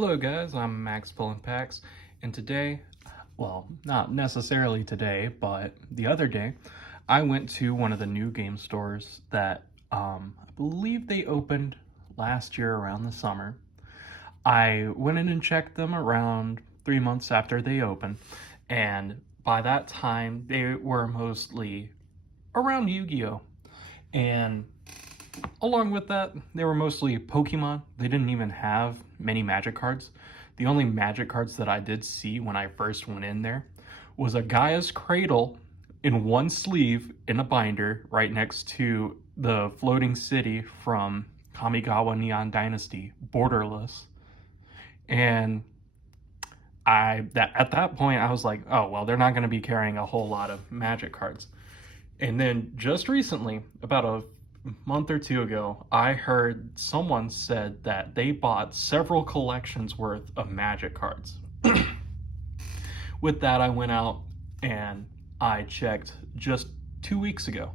Hello guys, I'm Max Pulling Packs, and today, well, not necessarily today, but the other day, I went to one of the new game stores that I believe they opened last year around the summer. I went in and checked them around 3 months after they opened, and by that time, they were mostly around Yu-Gi-Oh! And along with that, they were mostly Pokemon. They didn't even have many Magic cards. The only Magic cards that I did see when I first went in there was a Gaia's Cradle in one sleeve in a binder right next to the floating city from Kamigawa Neon Dynasty, Borderless. And at that point I was like, oh well, they're not going to be carrying a whole lot of Magic cards. And then just recently, about a month or two ago, I heard someone said that they bought several collections worth of Magic cards. With that, I went out and I checked just 2 weeks ago,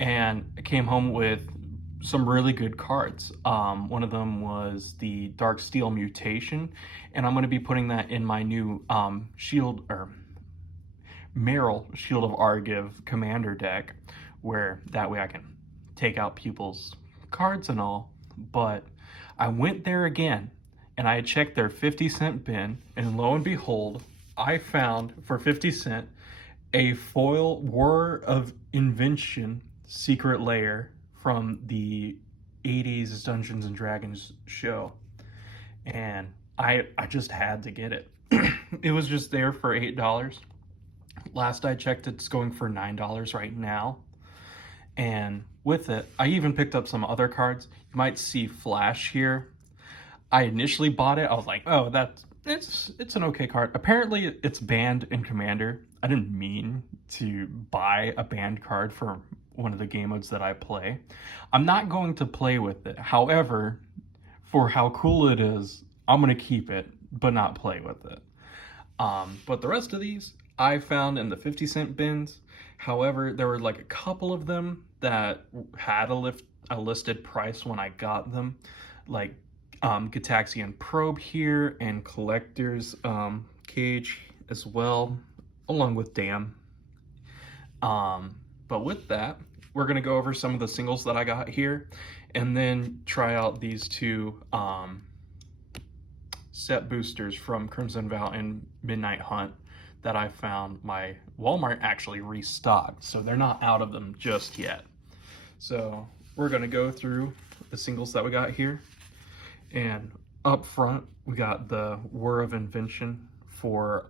and I came home with some really good cards. One of them was the Dark Steel Mutation, and I'm going to be putting that in my new Meryl Shield of Argiv Commander deck, where that way I can take out people's cards and all. But I went there again and I checked their 50-cent bin, and lo and behold, I found for 50 cents a foil War of Invention Secret Lair from the 80s Dungeons and Dragons show. And I just had to get it. It was just there for $8. Last I checked, it's going for $9 right now. And with it, I even picked up some other cards. You might see Flash here. I initially bought it. I was like, oh, it's an okay card. Apparently, it's banned in Commander. I didn't mean to buy a banned card for one of the game modes that I play. I'm not going to play with it. However, for how cool it is, I'm going to keep it, but not play with it. But the rest of these, I found in the 50-cent bins. However, there were like a couple of them that had a listed price when I got them, like Gataxian Probe here and Collector's Cage as well, along with Dam. But with that, we're going to go over some of the singles that I got here, and then try out these two set boosters from Crimson Vow and Midnight Hunt that I found my Walmart actually restocked, so they're not out of them just yet. So we're going to go through the singles that we got here. And up front, we got the War of Invention for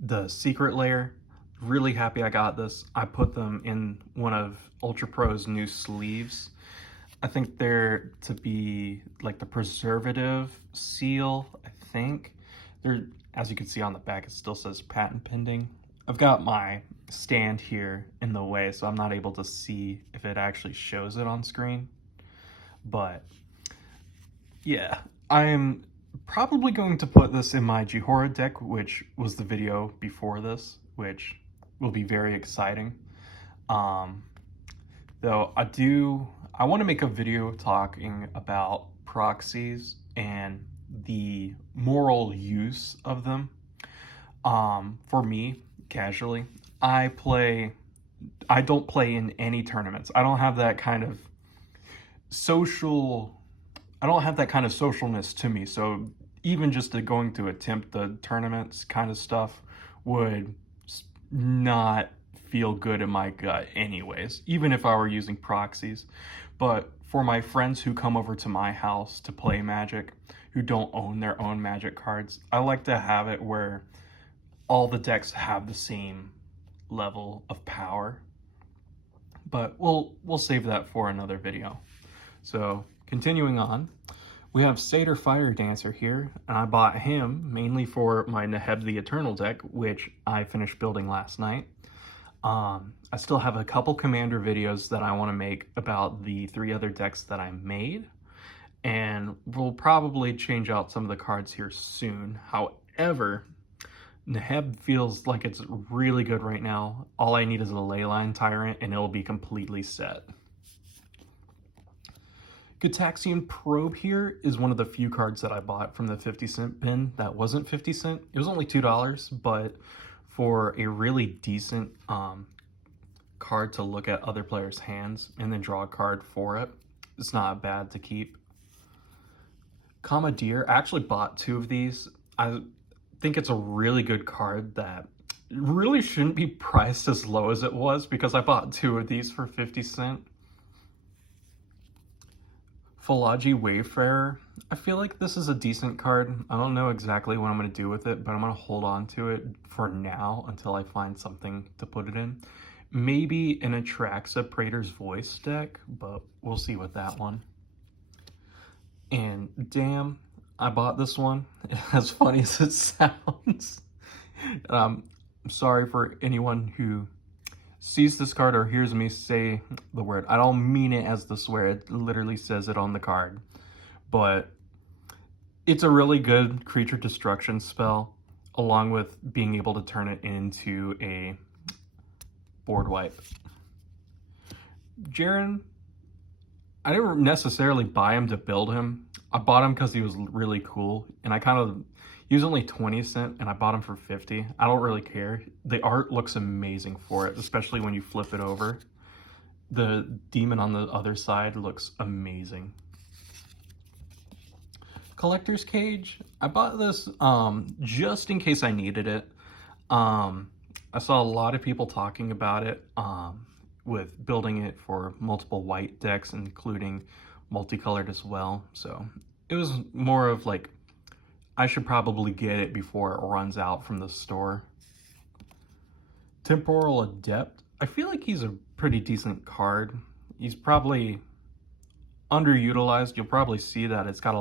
the Secret Lair. Really happy I got this. I put them in one of Ultra Pro's new sleeves. I think they're to be like the preservative seal, I think. They're, as you can see on the back, it still says patent pending. I've got my stand here in the way, so I'm not able to see if it actually shows it on screen. But yeah, I'm probably going to put this in my Jihora deck, which was the video before this, which will be very exciting. Though I want to make a video talking about proxies and the moral use of them. For me, casually, I don't play in any tournaments. I don't have that kind of socialness to me. So even just going to attempt the tournaments kind of stuff would not feel good in my gut anyways, even if I were using proxies. But for my friends who come over to my house to play Magic, who don't own their own Magic cards, I like to have it where all the decks have the same level of power. But we'll save that for another video. So continuing on, we have Satyr Fire Dancer here, and I bought him mainly for my Neheb the Eternal deck, which I finished building last night. I still have a couple Commander videos that I want to make about the 3 other decks that I made, and we'll probably change out some of the cards here soon. However, Neheb feels like it's really good right now. All I need is a Leyline Tyrant, and it'll be completely set. Gataxian Probe here is one of the few cards that I bought from the 50-cent bin that wasn't 50 cent. It was only $2, but for a really decent card to look at other players' hands and then draw a card for it, it's not bad to keep. Commandeer, I actually bought 2 of these. I think it's a really good card that really shouldn't be priced as low as it was because I bought 2 of these for 50 cent. Philology Wayfarer, I feel like this is a decent card. I don't know exactly what I'm going to do with it, but I'm going to hold on to it for now until I find something to put it in. Maybe an Atraxa Praetor's Voice deck, but we'll see with that one. And damn, I bought this one, as funny as it sounds. I'm sorry for anyone who sees this card or hears me say the word. I don't mean it as the swear, it literally says it on the card. But it's a really good creature destruction spell, along with being able to turn it into a board wipe. Jaren, I didn't necessarily buy him to build him. I bought him because he was really cool, and he was only 20 cent, and I bought him for 50. I don't really care. The art looks amazing for it, especially when you flip it over. The demon on the other side looks amazing. Collector's Cage, I bought this just in case I needed it. I saw a lot of people talking about it with building it for multiple white decks, including multicolored as well. So it was more of like, I should probably get it before it runs out from the store. Temporal Adept, I feel like he's a pretty decent card. He's probably underutilized. You'll probably see that it's got a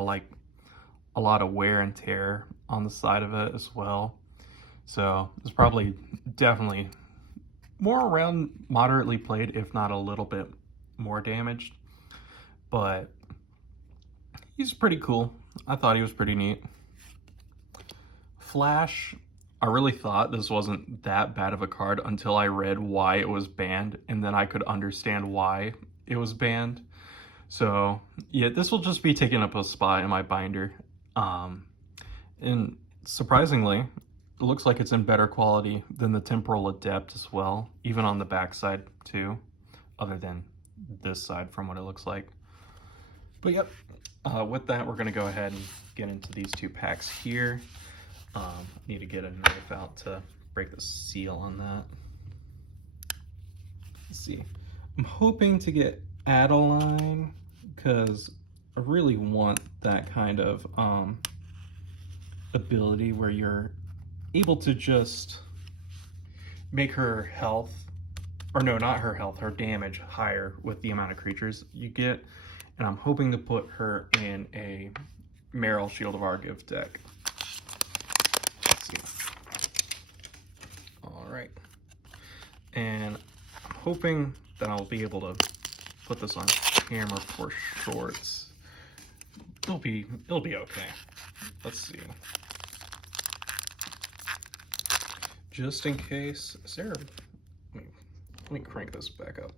lot of wear and tear on the side of it as well. So it's probably definitely more around moderately played, if not a little bit more damaged. But he's pretty cool. I thought he was pretty neat. Flash, I really thought this wasn't that bad of a card until I read why it was banned, and then I could understand why it was banned. So yeah, this will just be taking up a spot in my binder. And surprisingly, it looks like it's in better quality than the Temporal Adept as well, even on the back side too, other than this side from what it looks like. But yep, with that, we're gonna go ahead and get into these 2 packs here. Need to get a knife out to break the seal on that. Let's see. I'm hoping to get Adeline because I really want that kind of ability where you're able to just make her health, or no, not her health, her damage higher with the amount of creatures you get. And I'm hoping to put her in a Meryl Shield of Argive deck. Let's see. All right. And I'm hoping that I'll be able to put this on camera for shorts. It'll be okay. Let's see. Just in case, Sarah, let me crank this back up.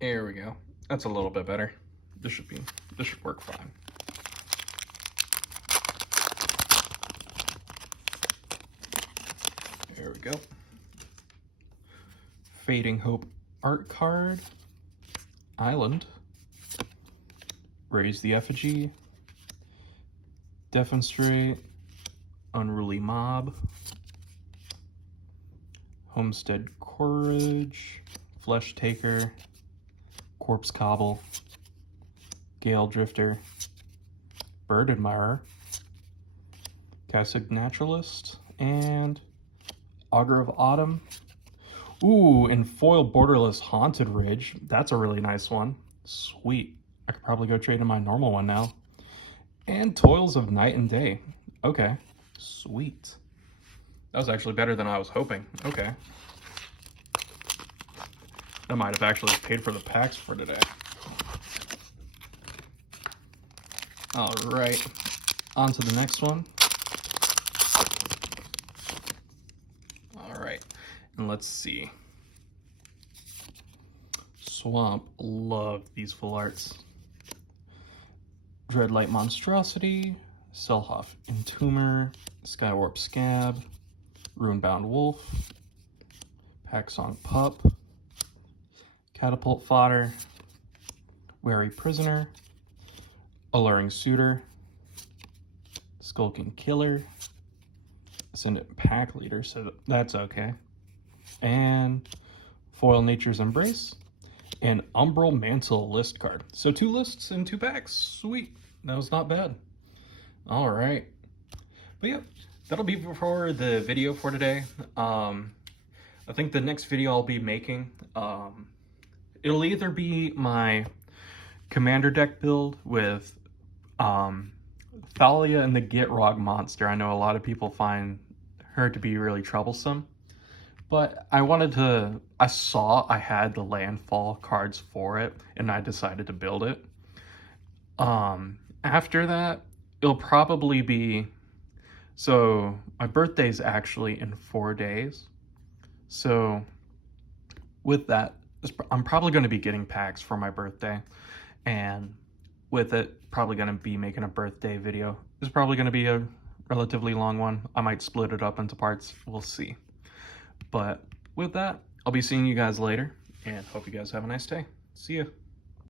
There we go. That's a little bit better. This should work fine. There we go. Fading Hope art card. Island. Raise the Effigy. Defenstrate. Unruly Mob. Homestead Courage. Flesh Taker. Corpse Cobble. Gale Drifter. Bird Admirer. Kaisig Naturalist. And Augur of Autumn. Ooh, and foil Borderless Haunted Ridge. That's a really nice one. Sweet. I could probably go trade in my normal one now. And Toils of Night and Day. Okay. Sweet. That was actually better than I was hoping. Okay. That might have actually paid for the packs for today. All right. On to the next one. All right. And let's see. Swamp. Love these full arts. Dreadlight Monstrosity, Selhoff Entomber, Skywarp Scab, Runebound Wolf, Packsong Pup, Catapult Fodder, Wary Prisoner, Alluring Suitor, Skulking Killer, Ascendant Pack Leader, so that's okay, and Foil Nature's Embrace, and Umbral Mantle list card. So 2 lists and 2 packs. Sweet. That was not bad. All right. But yeah, that'll be for the video for today. I think the next video I'll be making, it'll either be my commander deck build with Thalia and the Gitrog monster. I know a lot of people find her to be really troublesome, but I saw I had the landfall cards for it, and I decided to build it. After that, it'll probably be, so my birthday's actually in 4 days. So with that, I'm probably going to be getting packs for my birthday, and with it, probably going to be making a birthday video. It's probably going to be a relatively long one. I might split it up into parts. We'll see. But with that, I'll be seeing you guys later, and hope you guys have a nice day. See ya.